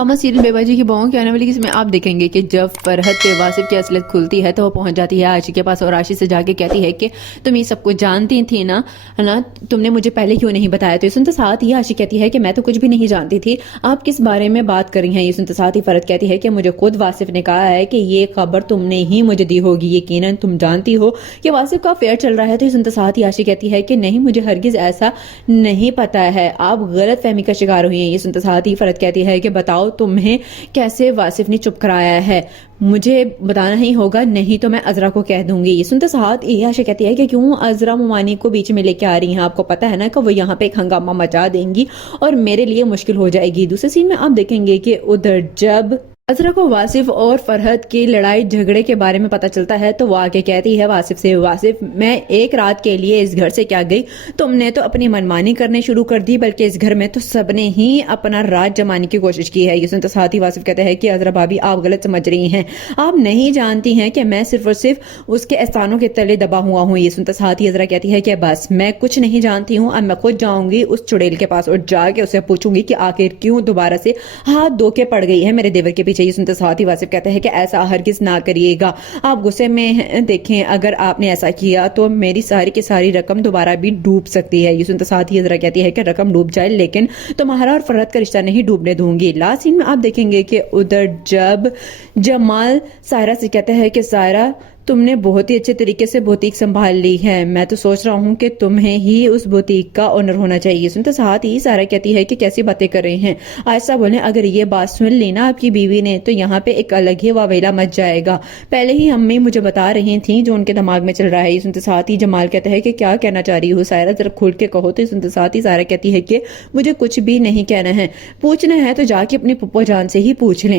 Drama serial बेबाजी की बहू के आने वाली इसमें आप देखेंगे कि जब फरहत पे वासिफ की असलियत खुलती है तो वो पहुंच जाती है आशी के पास और आशी से जाके कहती है कि तुम ये सब कुछ जानती थी ना, है ना, तुमने मुझे पहले क्यों नहीं बताया। तो ये सुनते साथ ही आशी कहती है कि मैं तो कुछ भी नहीं जानती थी, आप किस बारे में बात कर रही हैं। ये सुनते साथ ही फरहत कहती है कि मुझे खुद वासिफ ने कहा है कि ये खबर तुमने ही मुझे दी होगी, यकीनन तुम जानती हो कि वासिफ का अफेयर चल रहा है। तो ये सुनते साथ ही आशी कहती है कि नहीं, मुझे हरगिज ऐसा नहीं पता है, आप गलत फहमी का शिकार हुई हैं। ये सुनते साथ ही फरहत कहती है कि बताओ तुम्हें कैसे वासिफ ने चुप कराया है, मुझे बताना ही होगा, नहीं तो मैं अजरा को कह दूंगी। ये सुनते साथ ये आशा कहती है कि क्यों अजरा मुमानी को बीच में लेके आ रही हैं, आपको पता है ना कि वो यहाँ पे एक हंगामा मचा देंगी और मेरे लिए मुश्किल हो जाएगी। दूसरे सीन में आप देखेंगे कि उधर जब अजरा को वासिफ और फरहत की लड़ाई झगड़े के बारे में पता चलता है तो वो आके कहती है वासिफ से, वासिफ मैं एक रात के लिए इस घर से क्या गई, तुमने तो अपनी मनमानी करने शुरू कर दी, बल्कि इस घर में तो सबने ही अपना राज जमाने की कोशिश की है। ये सुनते साथ ही वासिफ कहते हैं कि अजरा भाभी आप गलत समझ रही हैं, आप नहीं जानती हैं कि मैं सिर्फ और सिर्फ उसके एहसानों के तले दबा हुआ हूँ। ये सुनते साथ ही अजरा कहती है कि बस मैं कुछ नहीं जानती हूँ, अब मैं खुद जाऊंगी उस चुड़ैल के पास और जाके उसे पूछूंगी कि आखिर क्यों दोबारा से हाथ धो के पड़ गई है मेरे देवर के पीछे। ये सुनते साथ ही वासिफ कहते हैं कि ऐसा हरगिज ना करिएगा, आप गुस्से में हैं, देखें अगर आपने ऐसा किया तो मेरी सारी की सारी रकम दोबारा भी डूब सकती है। ये सुनते साथ ही अजरा कहती है कि रकम डूब जाए लेकिन तुम्हारा और फरहत का रिश्ता नहीं डूबने दूंगी। लास्ट सीन में आप देखेंगे कि उधर जब जमाल सायरा से कहता है कि सायरा तुमने बहुत ही अच्छे तरीके से बुटीक संभाल ली है, मैं तो सोच रहा हूँ कि तुम्हें ही उस बुटीक का ओनर होना चाहिए। सुनते साथ ही सारा कहती है कि कैसी बातें कर रहे हैं आयशा, बोले अगर ये बात सुन ली ना आपकी बीवी ने तो यहाँ पे एक अलग ही वावेला मच जाएगा, पहले ही अम्मी मुझे बता रही थी जो उनके दिमाग में चल रहा है। सुनते साथ ही जमाल कहता है कि क्या कहना चाह रही हो सायरा, जरा खुल के कहो। तो सुनते साथ ही सारा कहती है कि मुझे कुछ भी नहीं कहना है, पूछना है तो जाके अपनी पुप्पो जान से ही पूछ लें।